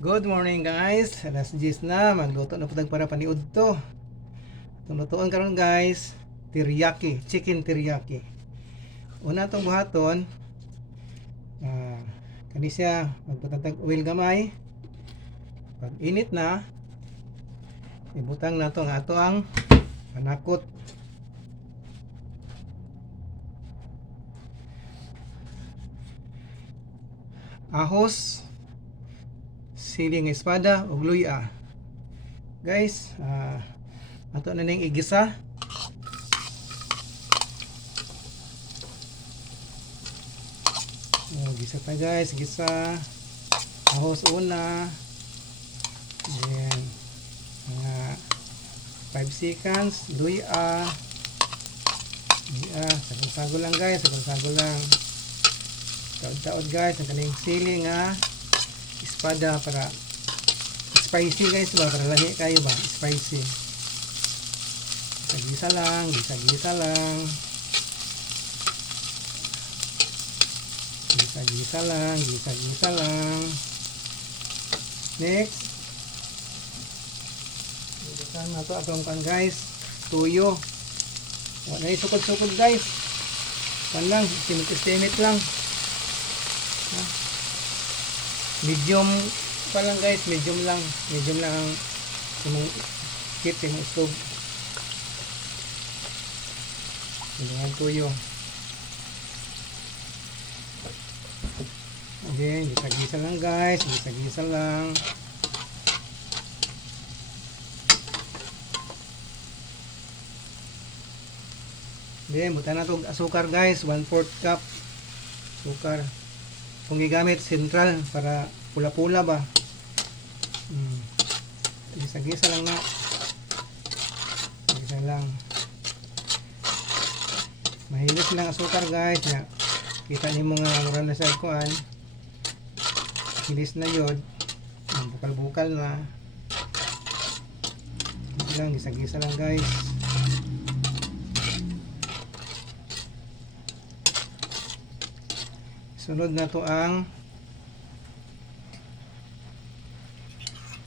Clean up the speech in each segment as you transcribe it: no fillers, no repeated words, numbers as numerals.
Good morning guys. Alas 10 na, magluto na putag para paniud to. Tulutuan karon guys, teriyaki, chicken teriyaki. Una tong buhaton, ah, kani siya magpatatag oil gamay. Pag init na, ibutang nato nga ato ang panakot. Ahos, siling espada ug luya. Guys, ato na ning igisa. Gisa pa guys, gisa. Ahos una. Then mga 5 seconds, luya. Sago lang guys, sago lang. Taod-taod guys, ang kaning sili nga espada para spicy guys ba, para lahi kayo ba, spicy. Gisa lang, gisa lang. Gisa lang. Next, gisa na to atong kan guys, tuyo. Wala na sukod-sukod guys. Pan lang, estimate lang. Medium pa lang guys, medium lang ang imong heat, imong stove. Ilungan tuyo. Okay, gisa-gisa lang guys, gisa-gisa lang. Then, buta na itong asukar guys, 1/4 cup asukar. Kung gigamit central para pula-pula ba. Gisa-gisa lang na. Gisa lang. Mahilis lang asukar guys. Ya. Kita nimo nga mura na sa kuan. Hilis na yun. Bukal-bukal na. Gisa-gisa lang guys. Sunod na to ang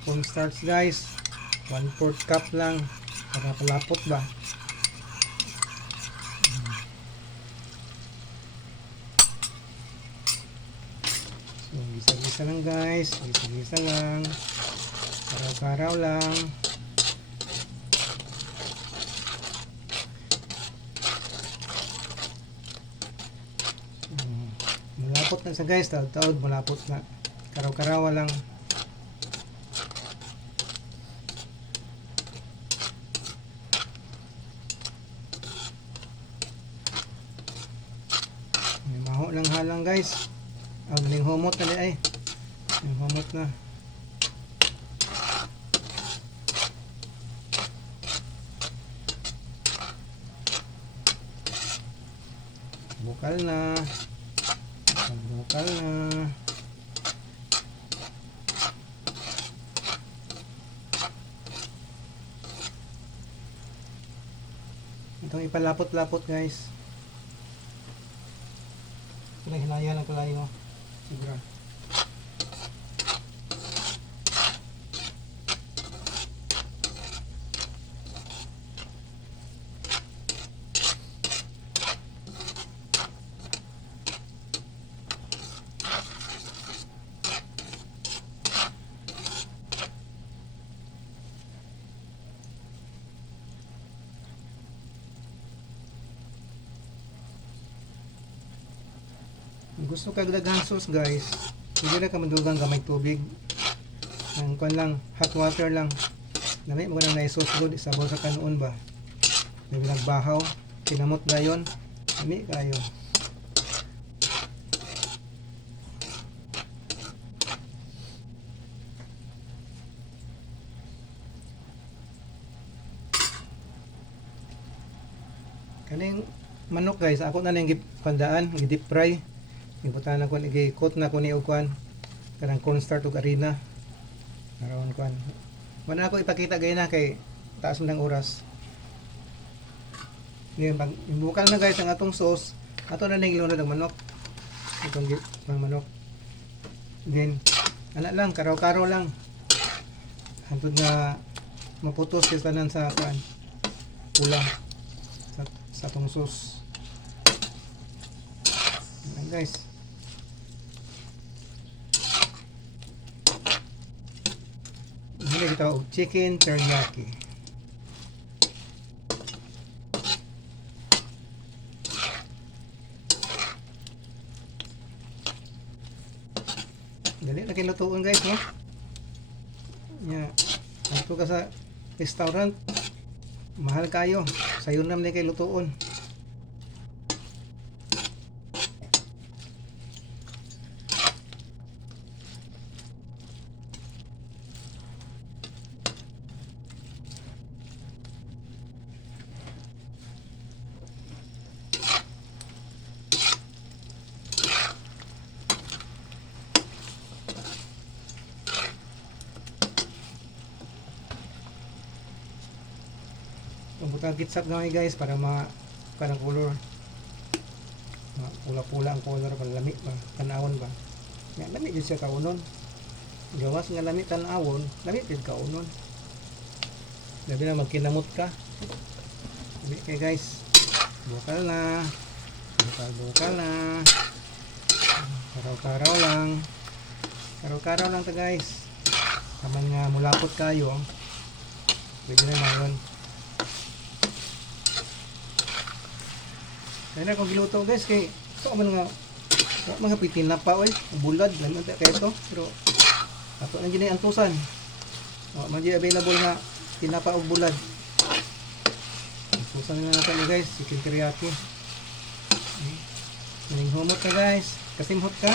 cornstarch guys, 1/4 cup lang para palapot ba. So gisa-gisa lang guys, gisa-gisa lang, karaw-karaw lang. Malapot na sa guys, taod-taod malapot na, karaw-karawa lang. May maho lang halang guys. Maling humot na di ay. Yung humot na. Bukal na. Bukal na. Itong ipalapot-lapot guys. Hinaya ng kalay mo. Sobra. Gusto kag daghang sauce guys, hindi na ka madugang gamay tubig. Ang kuan lang, hot water lang. Dami mo nang na-sauce good, isabaw sa kanuon ba. May nagbahaw, kinamot gayon. Dami kayo. Kaning manok guys, ako na nang gipandaan, gi-deep fry. Ibutan ko, i-coat na ko ni Ukwan. Karang cornstarch ug harina. Aron kwan. Wala ako ipakita gaya na kay taas mo ng oras. Ngayon, pag ibukal na guys ang atong sauce, ato na nagilunod ang manok. Itong pang manok. Then, Ana lang, karaw-karaw lang. Hantod nga maputos yung tanan sa kuan. Ulam. Sa tong sauce. Ayan guys. Hindi kita og chicken teriyaki. Dali na kayo lutuon guys, no? Yeah. Anto ka sa restaurant, mahal kayo. Sayo naman na kayo lutuon. Butang kitsap na guys para kanang color. Pula-pula ang color para lami ba, tanawon ba. Ya, lami jud siya kaunon. Gawas nga lami tanawon, lami jud kaunon. Labi na magkinamot ka. Lami kay guys. Bukal na. Bukal na. Karaw-karaw lang. Karaw-karaw lang ta guys. Kaman nga mulapot kayo. Pwede na mayon. Kaya na kung giluto guys kay so man nga mga pitin na pa oy bulad ganun ta kay to pero ato na gini antusan. Man di available nga tinapa og bulad. Antusan na natin guys chicken teriyaki. Ning humot ka guys, kasimhot ka.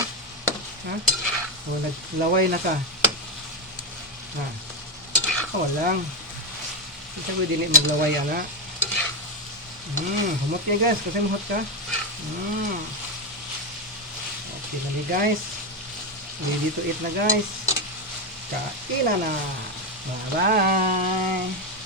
Ha? O naglaway na ka. Ha. Walang. Isa pwede ni maglaway ana. Humot kayo guys, kasi mahot ka. Okay na ni guys. Ready to eat na guys. Kain na na. Bye bye.